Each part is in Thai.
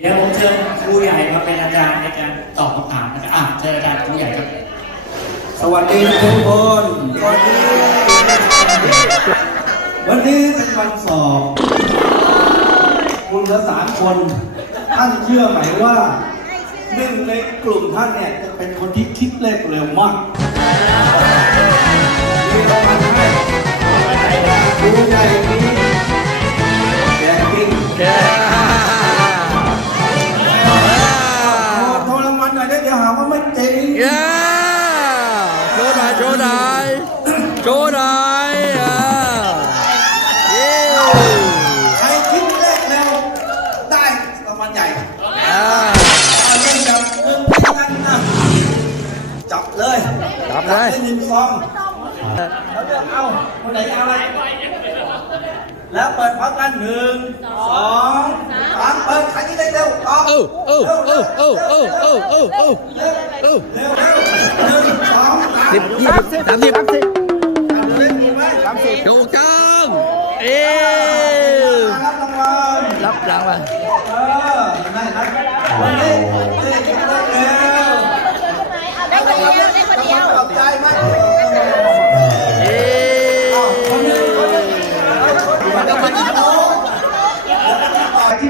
เดี๋ยวผมเชิญครูใหญ่มาเป็นอาจารย์ในการตอบคำถามนะครับอะเชิญอาจารย์ครูใหญ่ครับ สวัสดีทุกคนวัสดีวันนี้เป็นวันสอบ คุณเหลือสามคน ท่านเชื่อไหมว่าหนึ่งในกลุ่มท่านเนี่ยจะเป็นคนที่คิดเลขเร็วมาก จับเลยได้หนึ่งซองแล้วเลือกเอาคนไหน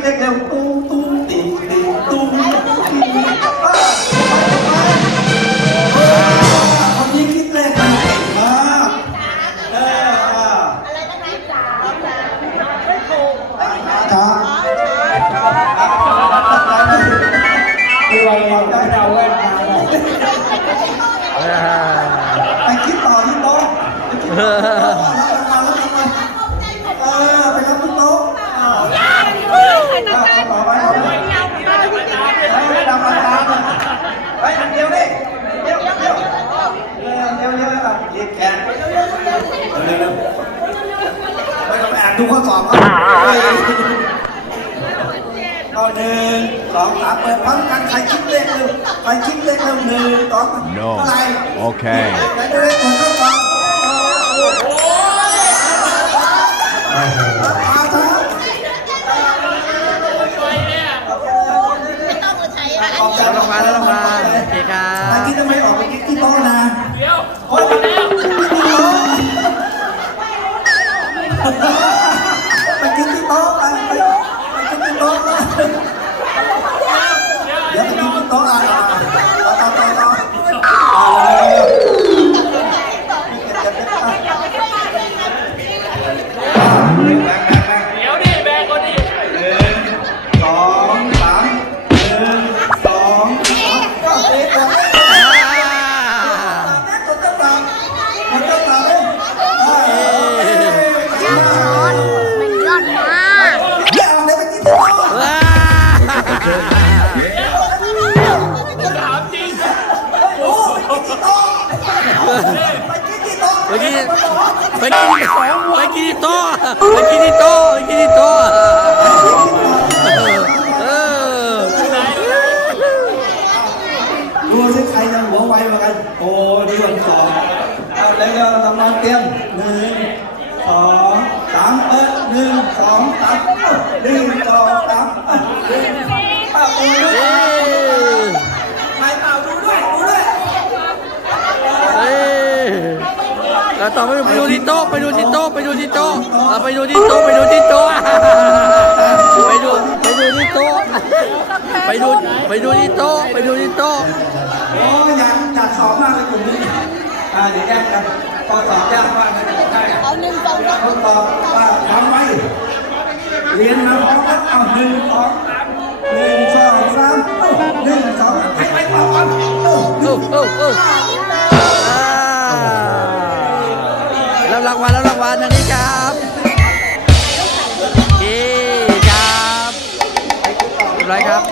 เล็กเร็วตุ้มตุ้มติ่งติ่งตุ้มติ่งคนนี้คิดเลขเก่งมากเอออะไรนะคะสามสาไม่ถูกจ้าคือเราเราได้เราแว่นมาไปคิดต่อที่โต๊ะไปคิดต่ออไปรับที่โต๊ะต่อไปต่อไปไม่ดำมาตามเลยไปอันเดียวดิเดียวเดียวเดียวเดียวเดียวเรียกแกเร็วๆไม่ต้องอ่านดูข้อสอบครับต่อหนึ่งสองสามเปิดพร้อมกันใครคิดเลขเร็วใครคิดเลขเร็วหนึ่งสองเท่าไหร่ Okay. ไหนดูเลขผลข้อสอบอองมาใช้อันออกนี้จากราลแล้วรางวัลโอเคครัไอ้บที่ทำไมออกไปคิดที่โต๊ะนะ ไปกินที่โต๊ะไปกินไปกินไปกินที่โต๊ะไปกินที่โต๊ะไปกินที่โต๊ะดูสิใครจะหัวไวกว่ากัน โอ้ดีกว่าสองแล้วก็ทำงานเตรียมหนึ่งสองสามเอิ้หนึ่งสองสามหนึ่งสองสามหนึ่งป้าปูด้วย เอ้ย ใครเปล่าดูด้วยดูด้วย เอ้ย เราต่อไปดูที่โต๊ะไปดูที่โต๊ะไปดูที่โต๊ะเอาไปดูที่โต๊ะไปดูที่โต๊ะไปดูไปดูที่โต๊ะไปดูไปดูที่โต๊ะไปดูที่โต๊ะโอ้ยอยากอยากสอบมากเลยกลุ่มนี้อ่าเดี๋ยวแยกกันข้อสอบยากมากเลยบอกให้เอาหนึ่งสองสามข้อสอบว่าทำไว้เรียนมาพร้อมกันเอาหนึ่งสองหนึ่งสองสามหนึ่งสองให้ไปก่อนเออเออเออเอออ่ รับรางวัลรับรางวัลอันนี้ครับนี่ครับเรียบร้อยครับ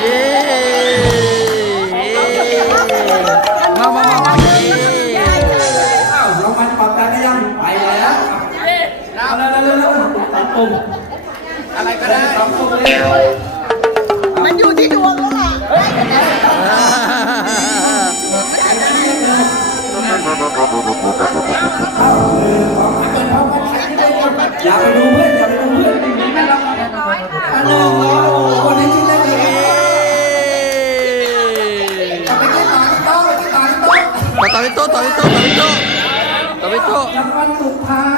เย้มามามามาเย้อ้าวเรามันปรับได้หรือยังไปแล้วเอาเร็วๆๆๆตัดปุ่มอะไรก็ได้ ตัดปุ่มเร็ว รางวัลสุดท้าย